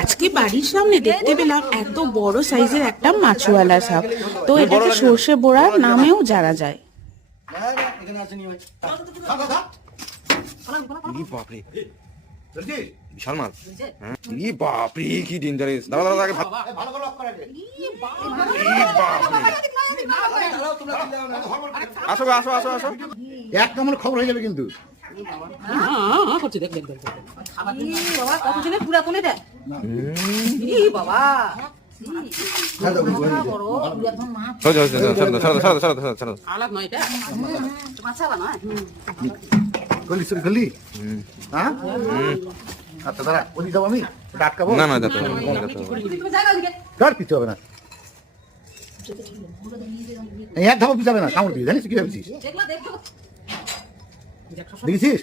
আজকে বাড়ির সামনে দেখতে পেলাম এত বড় সাইজের একটা মাছওয়ালা সাপ। তো এটাকে সর্ষে বোড়ার নামেও জানা যায়। বিশাল মাছ। ই বাপরে কি ডেঞ্জারাস। দাঁড়া দাঁড়া আগে আসো আসো আসো আসো। এক নম্বর খবর হয়ে যাবে কিন্তু। আচ্ছা দাঁড়া ওদিকে যাবো আমি আটকাবো না না কিছু হবে না। এক ধাপা পিছাবে না, কামড় দিয়ে জানিস কি ভাবছিস? দেখেছিস